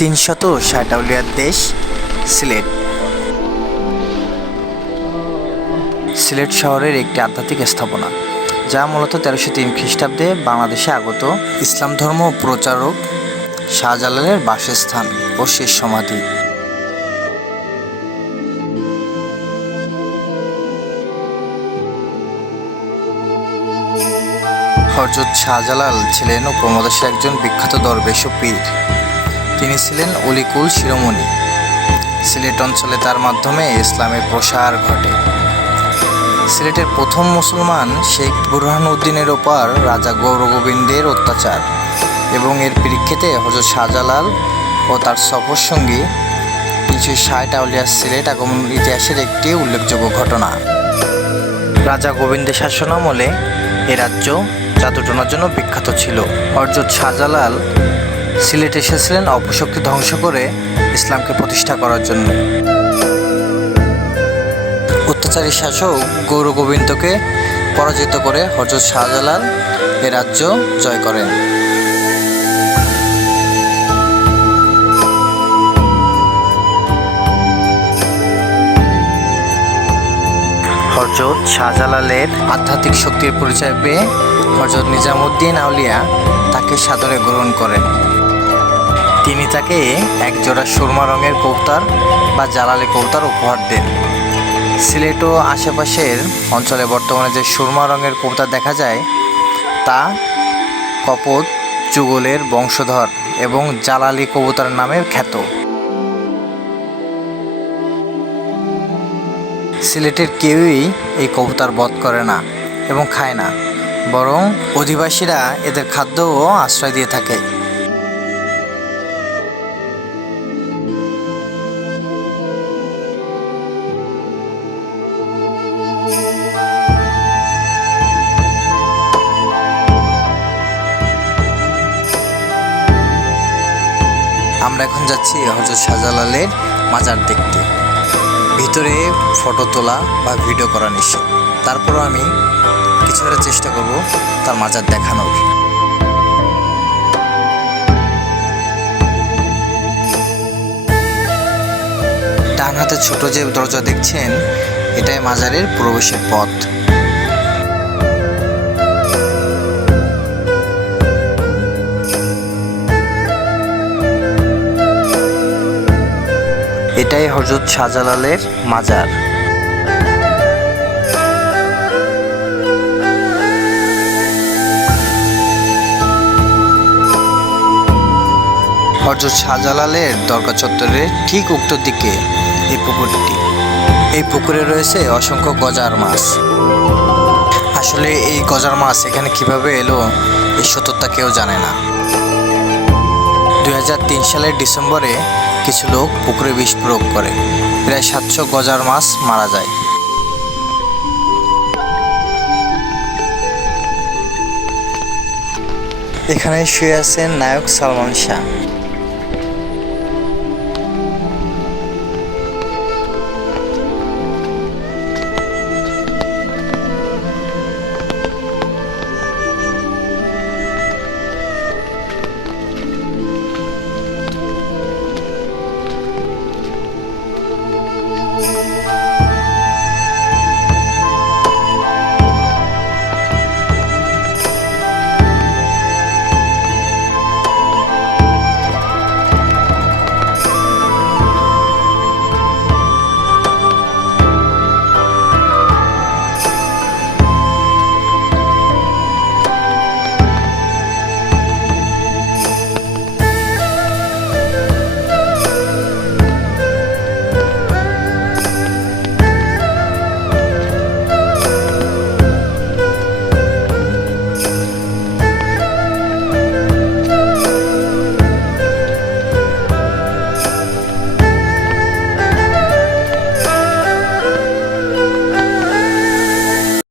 তিনশত ষাট আউলিয়ার দেশ, সিলেট। সিলেট শহরের একটি আধ্যাত্মিক স্থাপনা, যা মূলত তেরোশো তিন খ্রিস্টাব্দে বাংলাদেশে আগত ইসলাম ধর্ম প্রচারক শাহজালালের বাসস্থান ও শেষ সমাধি। হরজত শাহজালাল ছিলেন উপমহাদেশের একজন বিখ্যাত দরবেশ ও পীর। তিনি ছিলেন অলিকুল শিরোমণি। সিলেট অঞ্চলে তার মাধ্যমে ইসলামের প্রসার ঘটে। সিলেটের প্রথম মুসলমান শেখ বুরহান উদ্দিনের ওপর রাজা গৌরগোবিন্দের অত্যাচার এবং এর পরিপ্রেক্ষিতে হজরত শাহজালাল ও তার সফর সঙ্গী তিনশো ষাট আউলিয়া সিলেট আগমন ইতিহাসের একটি উল্লেখযোগ্য ঘটনা। রাজা গোবিন্দের শাসনামলে এ রাজ্য জাদুটনার জন্য বিখ্যাত ছিল। অর্জত শাহজালাল সিলেট এসেছিলেন অপশক্তি ধ্বংস করে ইসলামকে প্রতিষ্ঠা করার জন্য। অত্যাচারী শাসক গৌর গোবিন্দকে পরাজিত করে হজরত শাহজালাল এ রাজ্য জয় করেন। হরজত শাহজালালের আধ্যাত্মিক শক্তির পরিচয় পেয়ে হরজত নিজামুদ্দিন আউলিয়া তাকে সাদরে গ্রহণ করেন। তিনি তাকে এক জোড়া সুরমা রঙের কৌতার বা জালালি কৌতার উপহার দেন। সিলেট ও আশেপাশের অঞ্চলে বর্তমানে যে সুরমা রঙের কৌতার দেখা যায়, তা কপত, যুগলের বংশধর এবং জালালি কবুতর নামে খ্যাত। সিলেটের কেউই এই কবুতর বধ করে না এবং খায় না, বরং অধিবাসীরা এদের খাদ্য ও আশ্রয় দিয়ে থাকে। আমরা এখন যাচ্ছি হজরত শাহজালালের মাজার দেখতে। ভিতরে ফটো তোলা বা ভিডিও করা নিষেধ। তারপরও আমি কিছুটা চেষ্টা করব তার মাজার দেখানোর। ডান হাতে ছোট যে দরজা দেখছেন, এটাই মাজারের প্রবেশের পথ। এটাই হজরত শাহজালালের মাজার। হজরত শাহজালালের দরগা চত্বরের ঠিক উক্ত দিকে এই পুকুরটি। এই পুকুরে রয়েছে অসংখ্য গজার মাছ। আসলে এই গজার মাছ এখানে কীভাবে এলো, এই সত্যতা কেউ জানে না। দু হাজার তিন সালের ডিসেম্বরে কিছু লোক পুকুরে বিষ প্রয়োগ করে। প্রায় সাতশো গজার মাছ মারা যায়। এখানে শুয়ে আছেন নায়ক সালমান শাহ।